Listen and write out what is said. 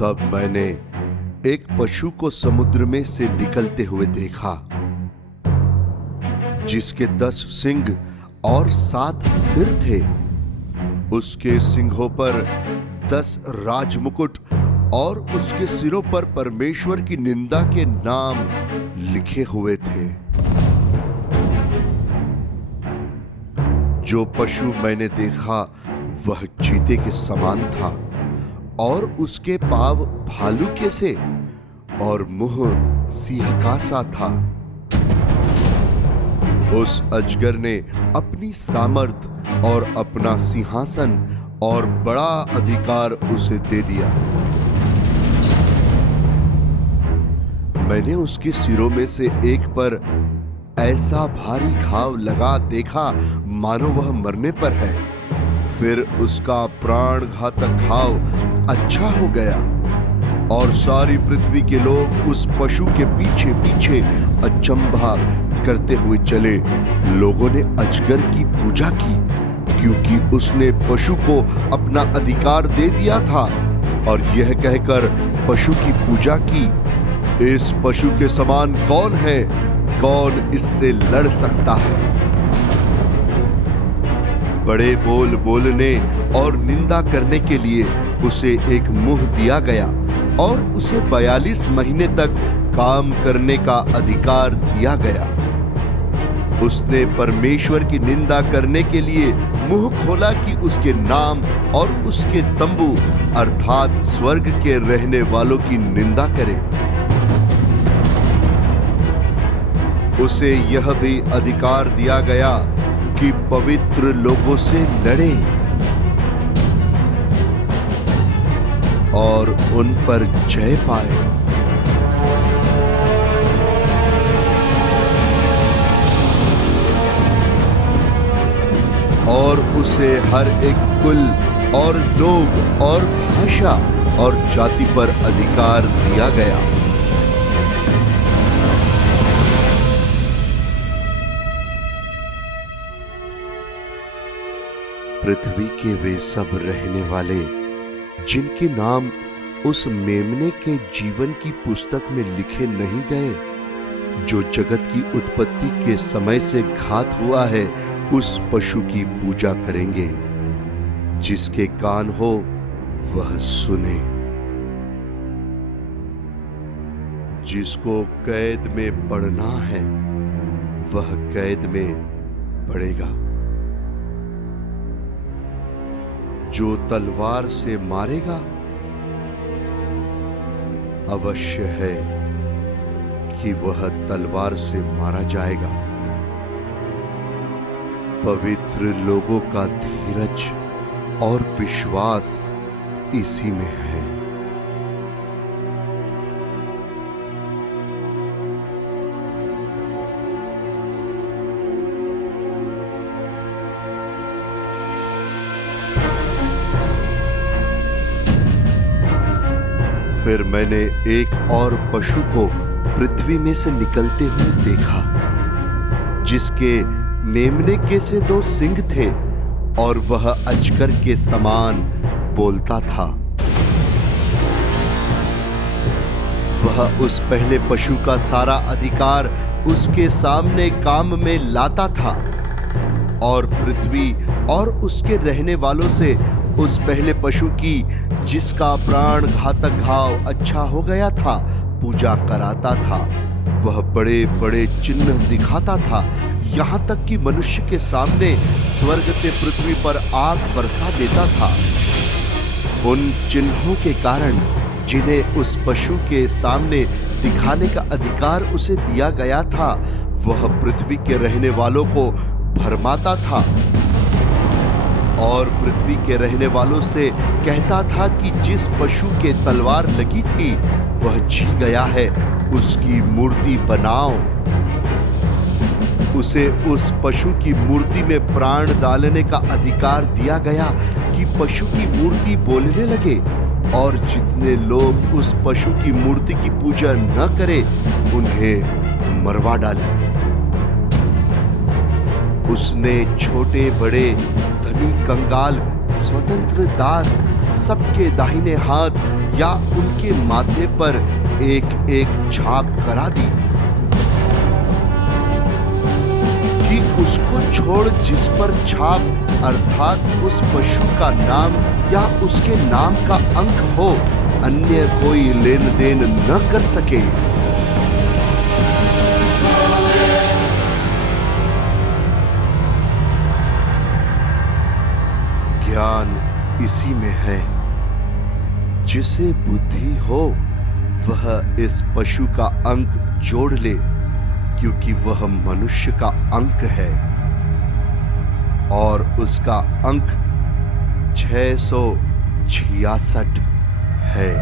तब मैंने एक पशु को समुद्र में से निकलते हुए देखा, जिसके 10 सींग और 7 सिर थे। उसके सींगों पर 10 राजमुकुट और उसके सिरों पर परमेश्वर की निंदा के नाम लिखे हुए थे। जो पशु मैंने देखा वह चीते के समान था और उसके पांव भालू के से और मुंह सिंह का सा था। उस अजगर ने अपनी सामर्थ और अपना सिंहासन और बड़ा अधिकार उसे दे दिया। मैंने उसके सिरों में से एक पर ऐसा भारी घाव लगा देखा मानो वह मरने पर है। फिर उसका प्राण घातक घाव अच्छा हो गया और सारी पृथ्वी के लोग उस पशु के पीछे पीछे अचंभा करते हुए चले। लोगों ने अजगर की पूजा की, क्योंकि उसने पशु को अपना अधिकार दे दिया था, और यह कहकर पशु की पूजा की, इस पशु के समान कौन है? कौन इससे लड़ सकता है? बड़े बोल बोलने और निंदा करने के लिए उसे एक मुंह दिया गया और उसे 42 महीने तक काम करने का अधिकार दिया गया। उसने परमेश्वर की निंदा करने के लिए मुंह खोला कि उसके नाम और उसके तंबू अर्थात स्वर्ग के रहने वालों की निंदा करे। उसे यह भी अधिकार दिया गया कि पवित्र लोगों से लड़े और उन पर जय पाए। और उसे हर एक कुल और लोग और भाषा और जाति पर अधिकार दिया गया। पृथ्वी के वे सब रहने वाले जिनके नाम उस मेमने के जीवन की पुस्तक में लिखे नहीं गए, जो जगत की उत्पत्ति के समय से घात हुआ है, उस पशु की पूजा करेंगे। जिसके कान हो वह सुने। जिसको कैद में पड़ना है वह कैद में पड़ेगा। जो तलवार से मारेगा अवश्य है कि वह तलवार से मारा जाएगा। पवित्र लोगों का धीरज और विश्वास इसी में है। फिर मैंने एक और पशु को पृथ्वी में से निकलते हुए देखा, जिसके मेमने के से 2 सींग थे और वह अजगर के समान बोलता था। वह उस पहले पशु का सारा अधिकार उसके सामने काम में लाता था और पृथ्वी और उसके रहने वालों से उस पहले पशु की, जिसका प्राण घातक घाव अच्छा हो गया था, पूजा कराता था। वह बड़े बड़े चिन्ह दिखाता था, यहाँ तक कि मनुष्य के सामने स्वर्ग से पृथ्वी पर आग बरसा देता था। उन चिन्हों के कारण जिन्हें उस पशु के सामने दिखाने का अधिकार उसे दिया गया था, वह पृथ्वी के रहने वालों को भरमाता था और पृथ्वी के रहने वालों से कहता था कि जिस पशु के तलवार लगी थी वह जी गया है, उसकी मूर्ति बनाओ। उसे उस पशु की मूर्ति में प्राण डालने का अधिकार दिया गया कि पशु की मूर्ति बोलने लगे, और जितने लोग उस पशु की मूर्ति की पूजा न करें उन्हें मरवा डाले। उसने छोटे बड़े, धनी कंगाल, स्वतंत्र दास सबके दाहिने हाथ या उनके माथे पर एक एक छाप करा दी कि उसको छोड़ जिस पर छाप अर्थात उस पशु का नाम या उसके नाम का अंक हो, अन्य कोई लेन देन न कर सके। ज्ञान इसी में है। जिसे बुद्धि हो वह इस पशु का अंक जोड़ ले, क्योंकि वह मनुष्य का अंक है और उसका अंक 666 है।